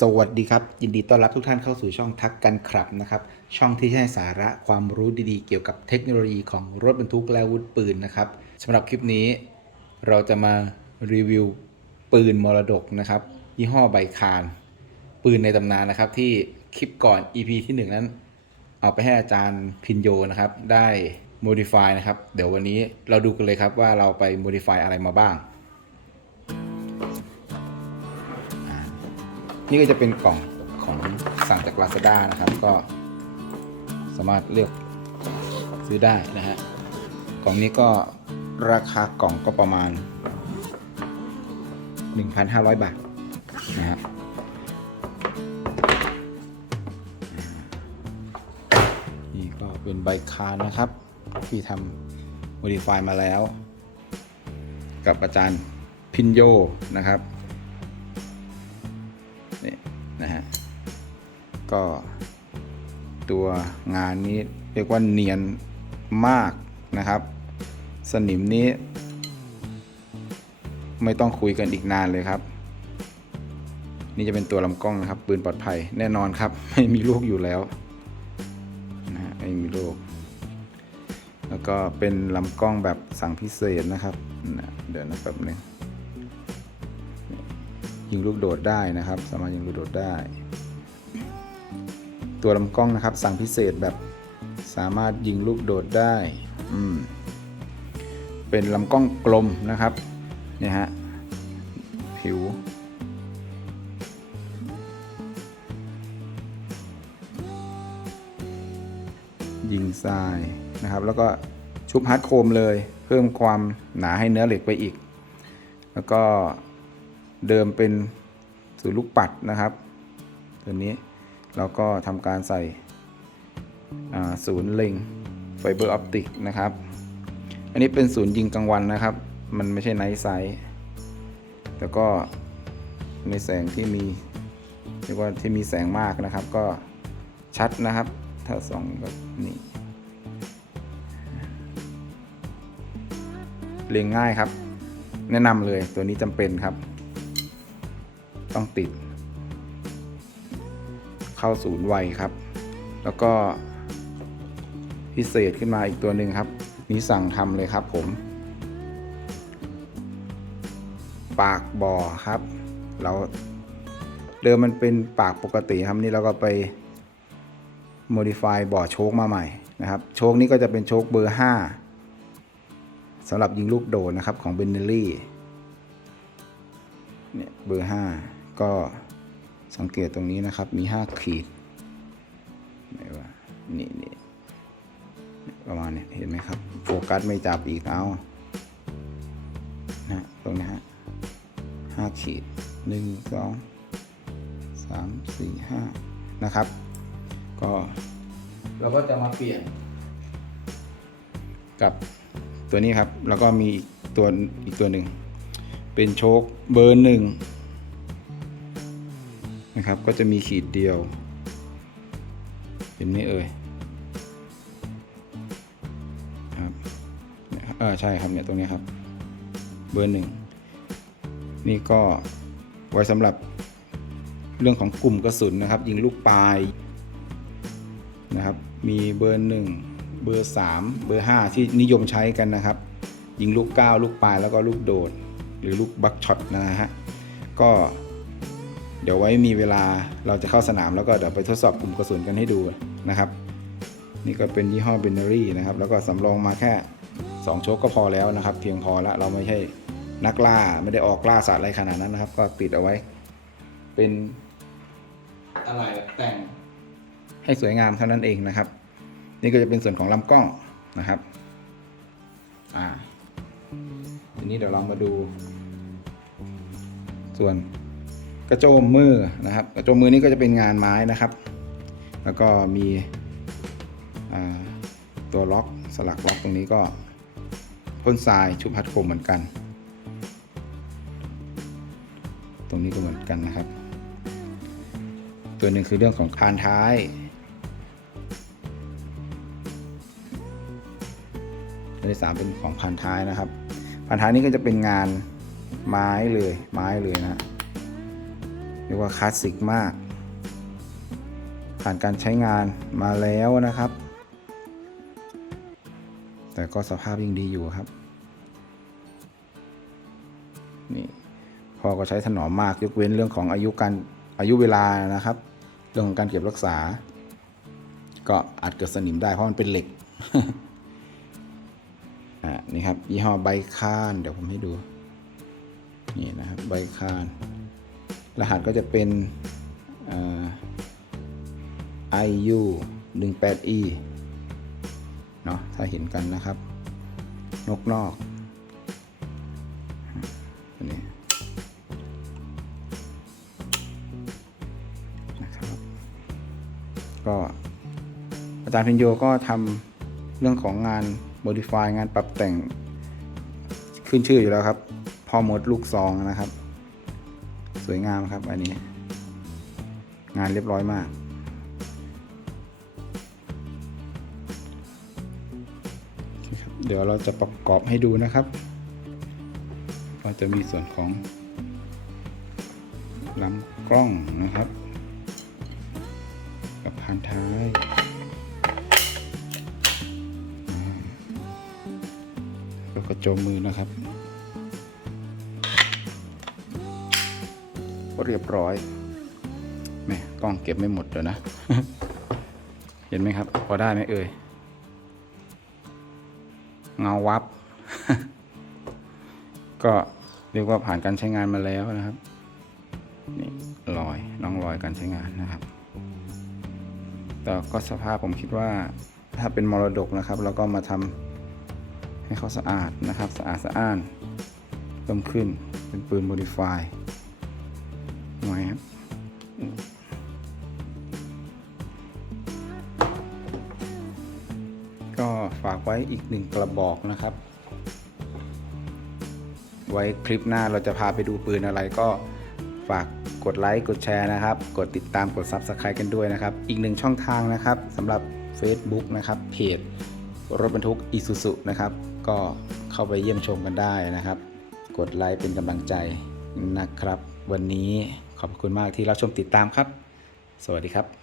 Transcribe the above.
สวัสดีครับ ยินดีต้อนรับทุกท่านเข้าสู่ช่องทักกันครับนะครับ ช่องที่ให้สาระความรู้ดีๆ เกี่ยวกับเทคโนโลยีของรถบรรทุกและอาวุธปืนนะครับสำหรับคลิปนี้ เราจะมารีวิวปืนมรดกนะครับ ยี่ห้อไบคารปืนในตำนานนะครับ ที่คลิปก่อน EP ที่ 1 นั้น เอาไปให้อาจารย์พินโยนะครับ ได้ modify นะครับ เดี๋ยววันนี้เราดูกันเลยครับว่าเราไป modify อะไรมาบ้าง นี่ก็จะเป็นกล่องของสั่งจาก Lazada นะครับ ก็สามารถเลือกซื้อได้นะฮะ กล่องนี้ก็ราคากล่องก็ประมาณ 1,500 บาทนะฮะนี่ก็เป็นใบคานนะครับ ที่ทำ modify มาแล้ว กับอาจารย์พินโยนะครับ นะฮะก็ตัวงานนี้เรียกว่าเนียนมากนะครับ สนิมนี้ ไม่ต้องคุยกันอีกนานเลยครับ นี่จะเป็นตัวลำกล้องนะครับ ปืนปลอดภัยแน่นอนครับ ไม่มีลูกอยู่แล้วนะฮะไม่มีลูก แล้วก็เป็นลำกล้องแบบสั่งพิเศษนะครับนะเดี๋ยวนะแป๊บนึง ยิงลูกโดดได้นะครับ สามารถยิงลูกโดดได้ ตัวลำกล้องนะครับ สั่งพิเศษแบบสามารถยิงลูกโดดได้อืมเป็นลำกล้องกลมนะครับเนี่ยฮะผิว ยิงทรายนะครับ แล้วก็ชุบฮาร์ดโคมเลย เพิ่มความหนาให้เนื้อเหล็กไปอีก แล้วก็ เดิมเป็นศูนย์ลูกปัดนะครับ ตัวนี้เราก็ทำการใส่ศูนย์เล็งไฟเบอร์ออปติกนะครับ อันนี้เป็นศูนย์ยิงกลางวันนะครับ มันไม่ใช่ไนท์ไซส์แต่ก็ในแสงที่มีเรียกว่าที่มีแสงมากนะครับ ก็ชัดนะครับ ถ้าส่องแบบนี้เล็งง่ายครับ แนะนำเลยตัวนี้จำเป็นครับ ต้องติด เข้าศูนย์ไวครับ แล้วก็พิเศษขึ้นมาอีกตัวหนึ่งครับ นี้สั่งทำเลยครับผม ปากบ่อครับ เราเดิมมันเป็นปากปกติครับนี่เราก็ไป modify บ่อโชคมาใหม่นะครับ โชคนี้ก็จะเป็นโชคเบอร์ 5สำหรับยิงลูกโดดนะครับของเบนเนลลี่เนี่ยเบอร์ 5 ก็สังเกตตรงนี้นะครับ มี 5 ขีดไหนวะนี่นี่ประมาณนี้เห็นไหมครับ โฟกัสไม่จับอีกเอานะตรงนี้ฮะห้าขีดหนึ่งสองสามสี่ห้านะครับ ก็เราก็จะมาเปลี่ยน กับตัวนี้ครับ แล้วก็มีอีกตัวอีกตัวหนึ่ง เป็นโชคเบอร์หนึ่ง นะครับ ก็จะมีขีดเดียว เห็นไหมเอ่ยครับเออใช่ครับเนี่ยตรงนี้ครับ เบอร์หนึ่งนี่ก็ไว้สำหรับเรื่องของกลุ่มกระสุนนะครับ ยิงลูกปลายนะครับ มีเบอร์หนึ่งเบอร์สามเบอร์ห้าที่นิยมใช้กันนะครับ ยิงลูกก้าลูกปลายแล้วก็ลูกโดด หรือลูกบัคช็อตนะฮะก็ เดี๋ยวไว้มีเวลาเราจะเข้าสนามแล้วก็เดี๋ยวไปทดสอบกลุ่มกระสุนกันให้ดูนะครับ นี่ก็เป็นยี่ห้อเบนเนอรี่นะครับ แล้วก็สำรองมาแค่ 2 โชคก็พอแล้วนะครับ เพียงพอแล้วเราไม่ใช่นักล่าไม่ได้ออกล่าสัตว์อะไรขนาดนั้นนะครับ ก็ติดเอาไว้ เป็นอะไรแต่งให้สวยงามเท่านั้นเองนะครับ นี่ก็จะเป็นส่วนของลำกล้องนะครับอ่าทีนี้เดี๋ยวเรามาดูส่วน กระโจมมือนะครับ กระโจมมือนี้ก็จะเป็นงานไม้นะครับ แล้วก็มีตัวล็อกสลักล็อกตรงนี้ก็พ่นทรายชุบพัดโคมเหมือนกัน ตรงนี้ก็เหมือนกันนะครับ ตัวหนึ่งคือเรื่องของคานท้ายตัวที่สามเป็นของพันท้ายนะครับพันท้ายนี้ก็จะเป็นงานไม้เลยไม้เลยนะ เรียกว่าคลาสสิกมาก ผ่านการใช้งานมาแล้วนะครับ แต่ก็สภาพยังดีอยู่ครับ นี่พ่อก็ใช้ถนอมมากยกเว้นเรื่องของอายุการอายุเวลานะครับ เรื่องของการเก็บรักษา ก็อาจเกิดสนิมได้เพราะมันเป็นเหล็กอ่านี่ครับยี่ห้อไบคาน เดี๋ยวผมให้ดู นี่นะครับไบคาน รหัสก็จะเป็น IU 18E เนาะถ้าเห็นกันนะครับ นกนอกอันนี้นะครับก็อาจารย์พินโยก็ทำเรื่องของงาน modify งานปรับแต่งขึ้นชื่ออยู่แล้วครับพ่อมดลูกซองนะครับ สวยงามครับอันนี้ งานเรียบร้อยมากครับเดี๋ยวเราจะประกอบให้ดูนะครับ เราจะมีส่วนของลำกล้องนะครับ กับพันท้ายแล้วก็โจมมือนะครับ เรียบร้อยแม่กล้องเก็บไม่หมดเดี๋ยวนะ เห็นไหมครับ พอได้ไหมเอ่ย เงาวับ ก็เรียกว่าผ่านการใช้งานมาแล้วนะครับ นี่รอยน้องรอยการใช้งานนะครับ แต่ก็สภาพผมคิดว่าถ้าเป็นมรดกนะครับ เราก็มาทำให้เขาสะอาดนะครับ สะอาดสะอ้านเพิ่มขึ้นเป็นปืนโมดิฟาย ไว้ครับก็ฝากไว้อีกหนึ่งกระบอกนะครับ ไว้คลิปหน้าเราจะพาไปดูปืนอะไรก็ฝากกดไลค์กดแชร์นะครับ กดติดตามกด Subscribe กันด้วยนะครับ อีกหนึ่งช่องทางนะครับสำหรับ Facebook นะครับเพจรถบรรทุก Isuzu นะครับ ก็เข้าไปเยี่ยมชมกันได้นะครับ กดไลค์เป็นกำลังใจนะครับ วันนี้ ขอบคุณมากที่รับชมติดตามครับ สวัสดีครับ